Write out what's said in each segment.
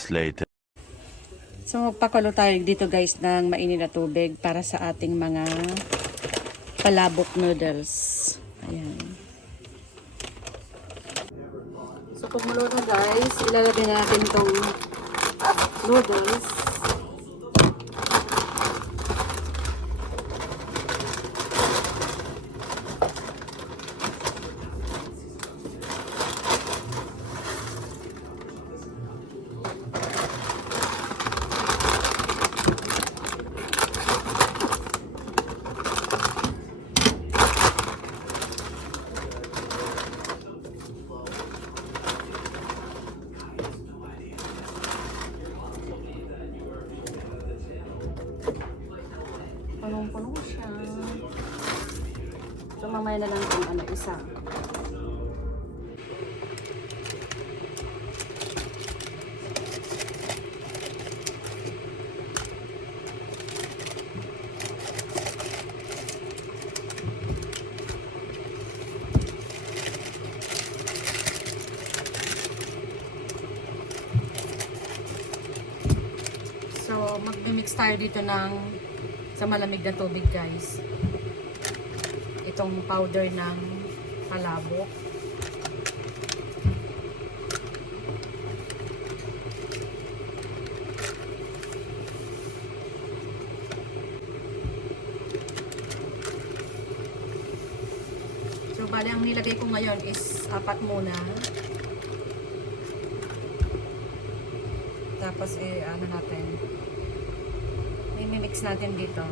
moments later. So magpakulo tayo dito guys ng mainit na tubig para sa ating mga palabok noodles. Ayan. So kumulo na guys, ilalagay na natin itong noodles. Punong-puno siya. So mamaya na lang kung ano isa. So magmi-mix tayo dito ng sa malamig na tubig guys. Itong powder ng palabok. So bali ang nilagay ko ngayon is 4 muna. Tapos ano natin, i-mix natin dito.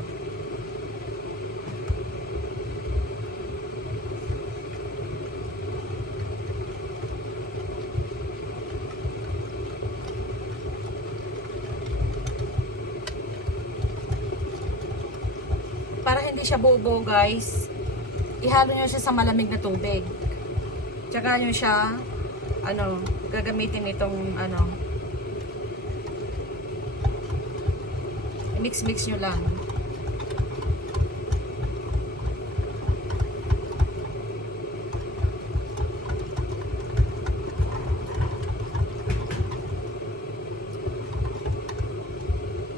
Para hindi siya buo-buo guys, ihalo nyo siya sa malamig na tubig. Tsaka nyo siya, gagamitin itong mix-mix nyo lang.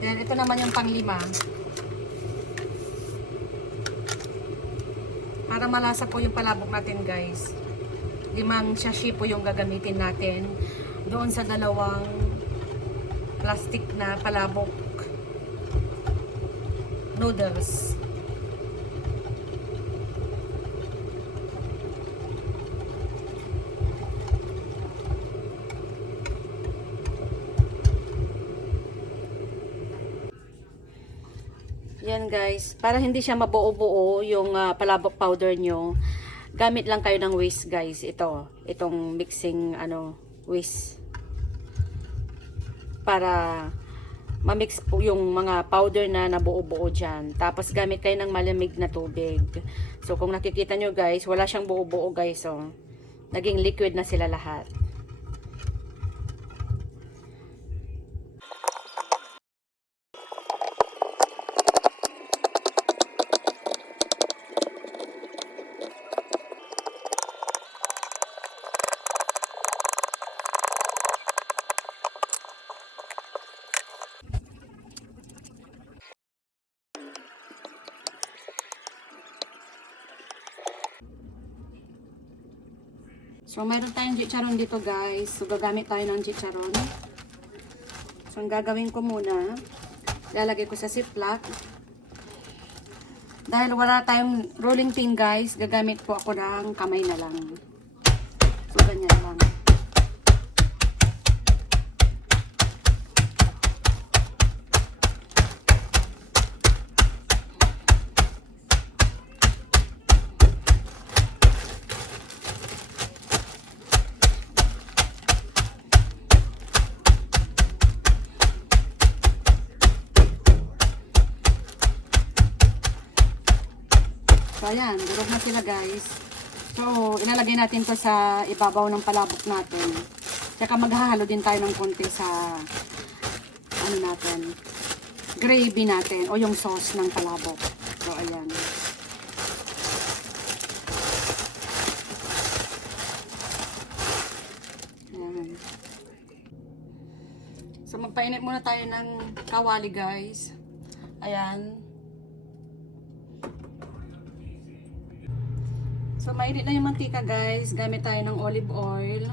Then, ito naman yung pang-5. Para malasa po yung palabok natin guys. 5 sachet po yung gagamitin natin doon sa 2 plastic na palabok noodles. Yan guys, para hindi siya mabuo-buo yung palabok powder nyo, gamit lang kayo ng whisk guys. Itong mixing whisk. Para ma-mix po yung mga powder na nabuo-buo dyan. Tapos gamit kayo ng malamig na tubig. So kung nakikita nyo guys, wala siyang buo-buo guys. So, naging liquid na sila lahat. So, mayroon tayong chicharon dito guys. So, gagamit tayo ng chicharon. So, ang gagawin ko muna, lalagay ko sa ziplock. Dahil wala tayong rolling pin guys, gagamit po ako ng kamay na lang. So, ganyan lang. So, ayan, durog na sila guys. So, ilalagay natin to sa ibabaw ng palabok natin. Tsaka maghahalo din tayo ng konti sa natin, gravy natin o yung sauce ng palabok. So, ayan. Ayan. Magpainit muna tayo ng kawali, guys. Ayan. So, mainit na yung mantika, guys. Gamit tayo ng olive oil.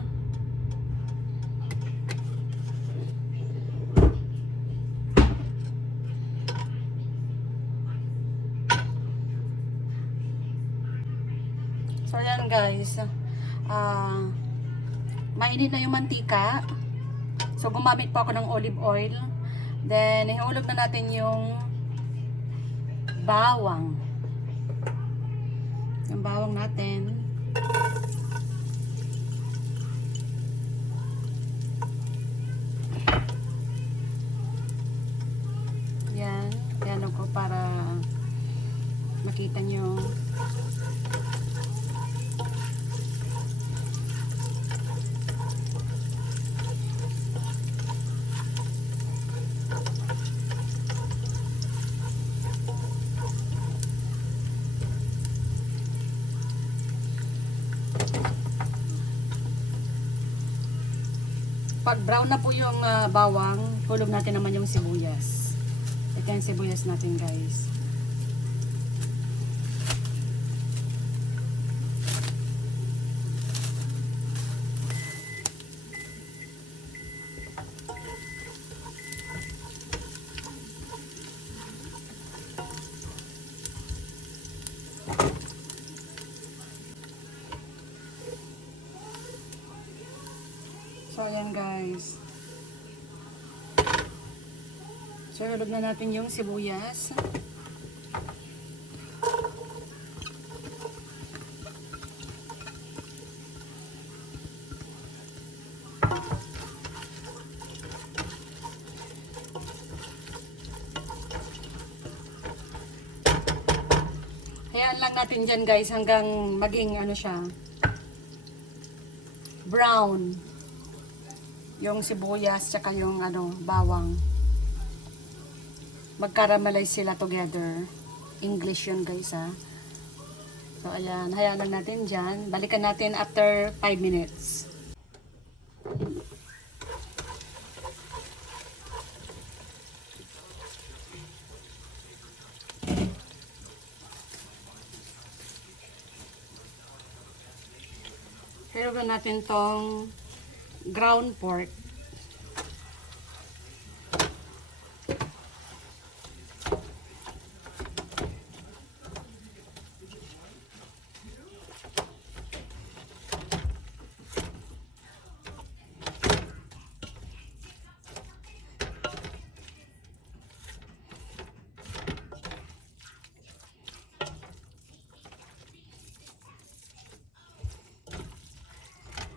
So, ayan, guys. Mainit na yung mantika. So, gumamit po ako ng olive oil. Then, ihulog na natin yung bawang. Yung bawang natin. Yan. Yan ako para makita nyo. Pag brown na po yung bawang, hulog natin naman yung sibuyas. Ito yung sibuyas natin, guys. So, ayan, guys. So, hulog na natin yung sibuyas. Hayaan lang natin dyan, guys, hanggang maging ano siya, brown. Yung sibuyas tsaka yung bawang. Mag-caramelize sila together. English yun, guys, ha. So, ayan. Hayaan lang natin dyan. Balikan natin after 5 minutes. Hirugan natin tong ground pork.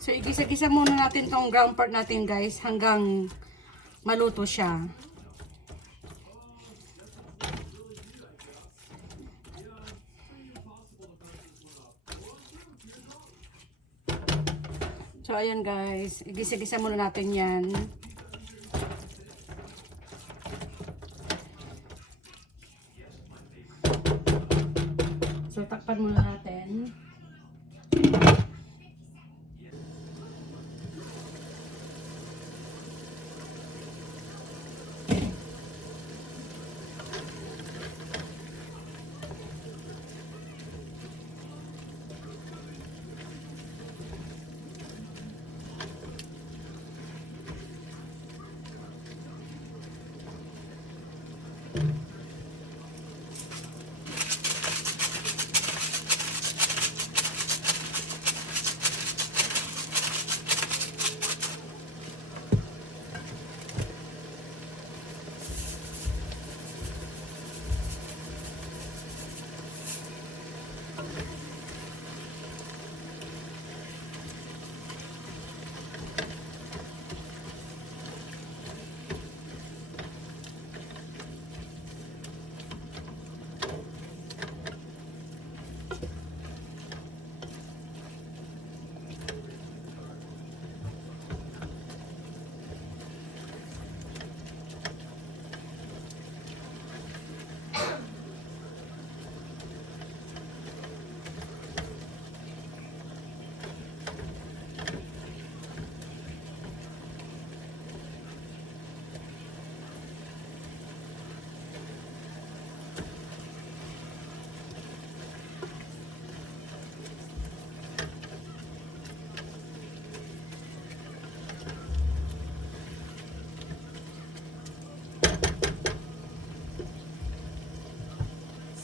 So, igisa-gisa muna natin tong ground pork natin, guys, hanggang maluto siya. So, ayan, guys. Igisa-gisa muna natin yan. So, takpan muna natin.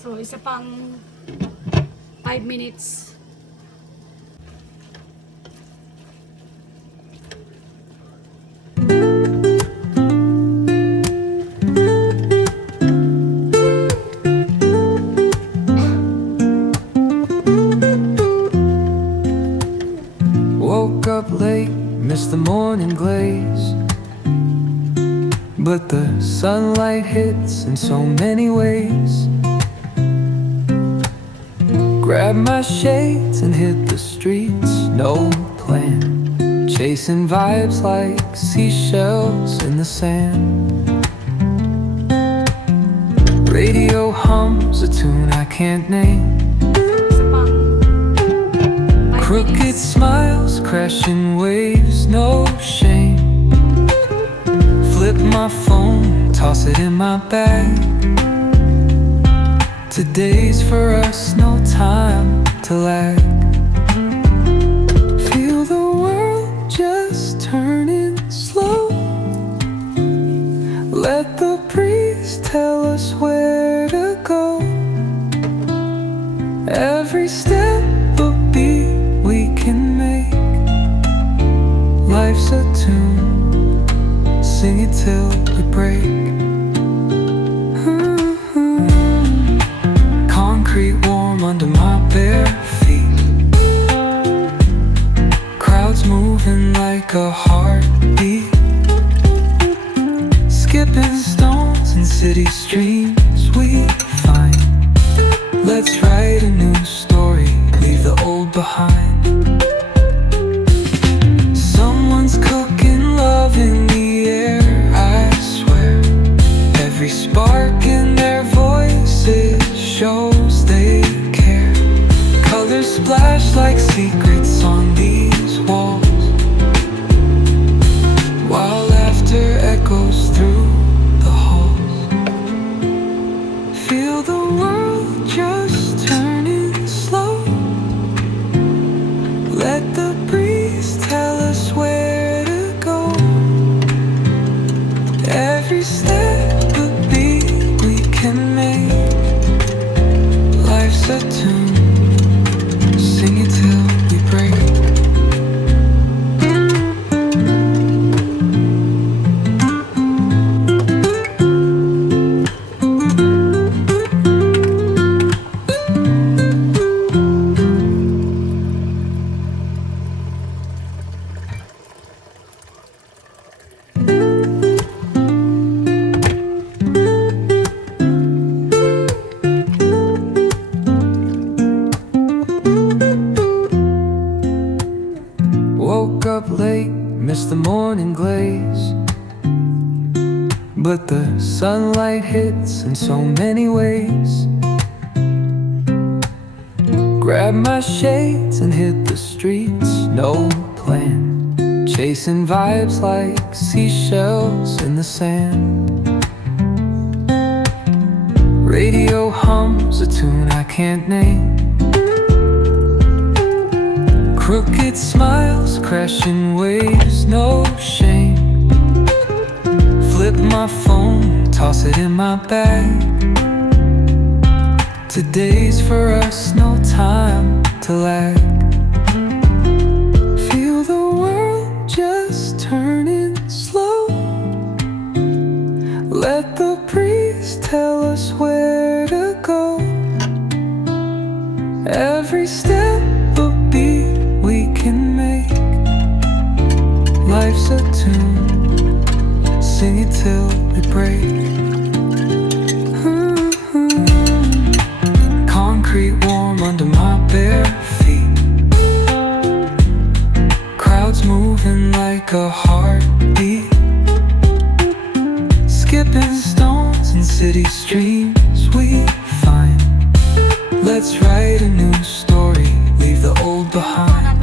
So, isa pang 5 minutes. Woke up late, missed the morning glaze, but the sunlight hits in so many ways. Grabbed my shades and hit the streets, no plan, chasing vibes like seashells in the sand. Radio hums a tune I can't name. Isa pang 5 Crooked minutes. smiles, crashing waves, no shame. Flip my phone, toss it in my bag. Today's for us, no time to lag. Feel the world just turning slow. Let the breeze tell us where to go. Every step a beat we can make. Life's a tune, sing it till we break. Concrete warm under my bare feet. Crowds moving like a heartbeat. Skipping stones in city streams we find. Let's write a new story, leave the old behind. Someone's cooking love in the air, I swear. Every spark in their voices shows they care. Colors splash like secrets on these walls, while laughter echoes through the halls. Feel the world just turning slow. Let the breeze tell us where to go. Every step a beat we can make. Life's a tune, sing it till we break. Woke up late, missed the morning glaze, but the sunlight hits in so many ways. Grabbed my shades and hit the streets, no plan, chasing vibes like seashells in the sand. Radio hums a tune I can't name. Crooked smiles, crashing waves, no shame. Flip my phone, toss it in my bag. Today's for us, no time to lag. Feel the world just turning slow. Let the breeze tell us where to go. Every step a beat we can make. Life's a tune, sing it till we break. Concrete warm under my bare feet. Crowds moving like a heartbeat. Skipping stones in city streams we find. Let's write a new story, leave the old behind.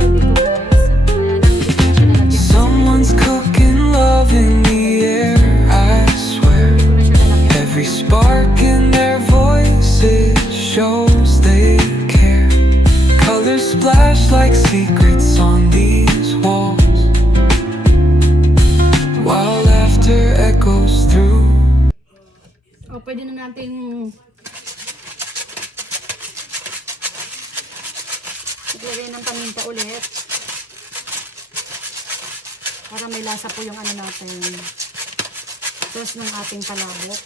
Someone's cooking love in the air, I swear. Every spark in their voices shows they care. Colors splash like secrets on these walls, while laughter echoes through. O, pwede na natin maglagay ng paminta ulit. Para may lasa po yung ano natin. Sauce ng ating palabok.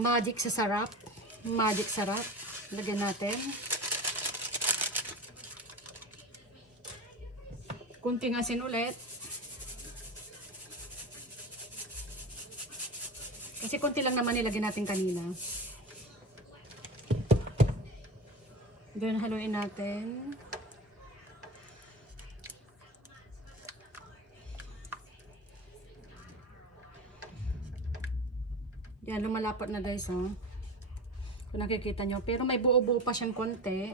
Magic sa sarap. Magic sarap. Lagyan natin. Kunting asin ulit. Kasi kunti lang naman nilagyan natin kanina. Then haluin natin. Yan, lumalapot na guys, oh. Kung nakikita nyo. Pero may buo-buo pa siyang konti.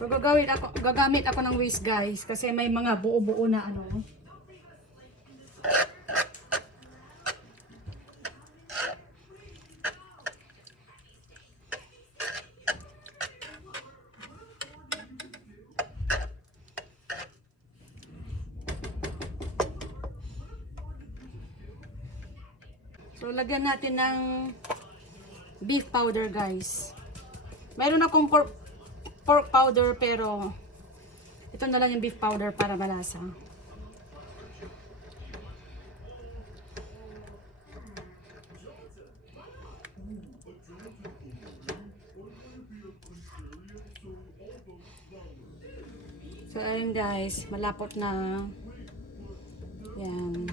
So, gagamit ako ng whisk guys. Kasi may mga buo-buo na ano. So, lagyan natin ng beef powder, guys. Mayroon akong pork powder, pero ito na lang yung beef powder para malasa. So, ayun guys, malapot na. Yan.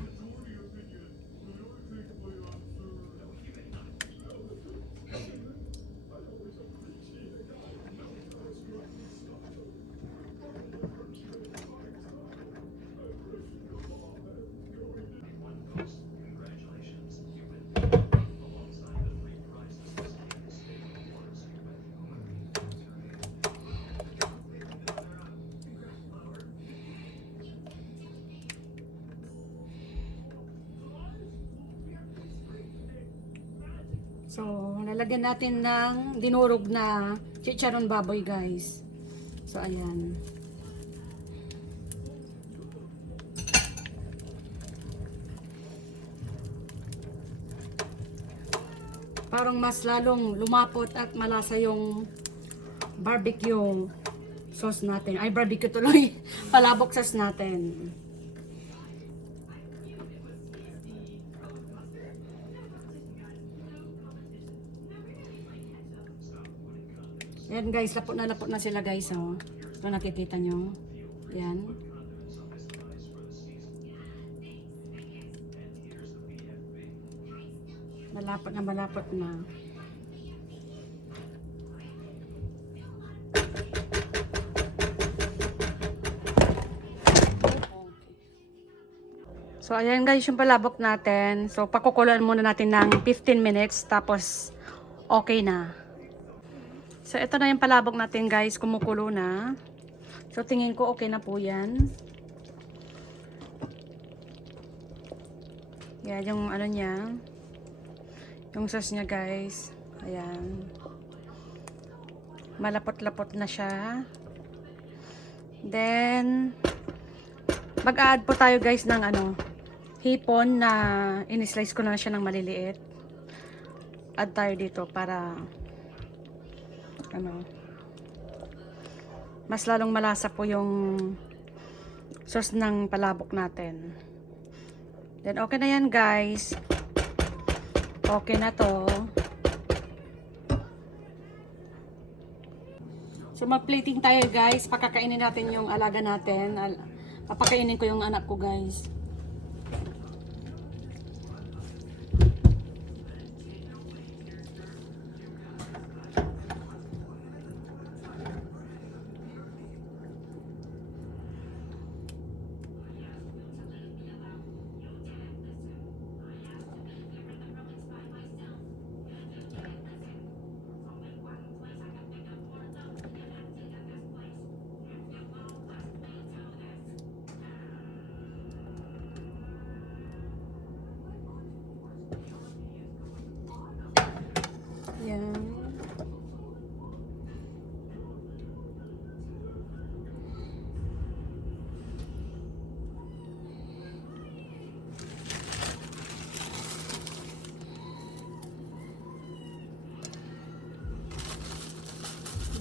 So, lalagyan natin ng dinurog na chicharon baboy, guys. So, ayan. Parang mas lalong lumapot at malasa yung barbecue sauce natin. Ay, barbecue tuloy. Palabok sauce natin. Ayan guys, lapot na sila guys, oh. Ito nakikita nyo. Ayan. Malapot na malapot na. So ayan guys yung palabok natin. So pakukuluan muna natin ng 15 minutes tapos okay na. So, ito na yung palabok natin guys, kumukulo na. So, tingin ko okay na po yan. Yan, yung ano niya. Yung sauce niya guys. Ayan. Malapot-lapot na siya. Then, mag-add po tayo guys ng ano, hipon na in-slice ko na siya ng maliliit. Add tayo dito para ano, mas lalong malasa po yung sauce ng palabok natin. Then okay na yan guys. Okay na to. So mag-plating tayo guys. Pakakainin natin yung alaga natin. Papakainin ko yung anak ko guys.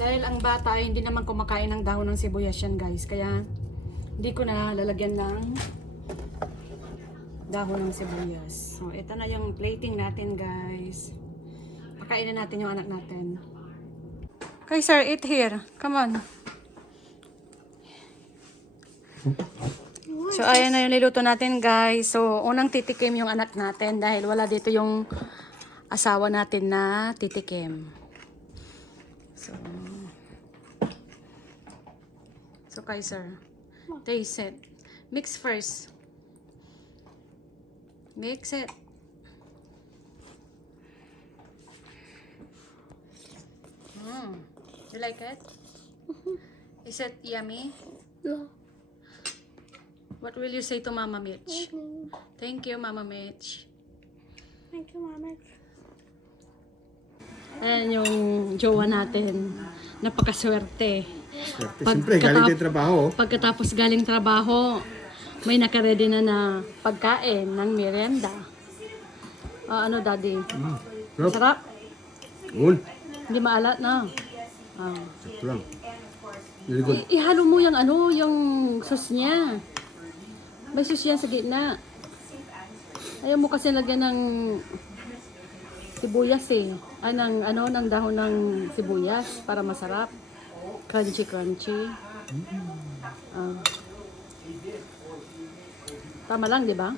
Dahil ang bata ay hindi naman kumakain ng dahon ng sibuyas yan guys. Kaya hindi ko na lalagyan ng dahon ng sibuyas. So ito na yung plating natin guys. Pakainin natin yung anak natin. Okay sir, eat here. Come on. So ayan na yung niluto natin guys. So unang titikim yung anak natin dahil wala dito yung asawa natin na titikim. So Kaiser, taste it. Mix first. Mix it. You like it? Is it yummy? Yeah. What will you say to Mama Mitch? Thank you, Mama Mitch. Thank you, Mama. Ayan yung jowa natin. Napakaswerte. Siyempre, galing din trabaho. Pagkatapos galing trabaho, may nakaredy na pagkain ng merienda. Ano, Daddy? Sarap. Sarap? Cool. Hindi maalat na. Sakto lang. Very good. Ihalo mo yung yung sauce niya. May sauce yan sa gitna. Ayaw mo kasi lagyan ng sibuyas eh. Ng dahon ng sibuyas para masarap. Crunchy, crunchy. Tama lang, di ba?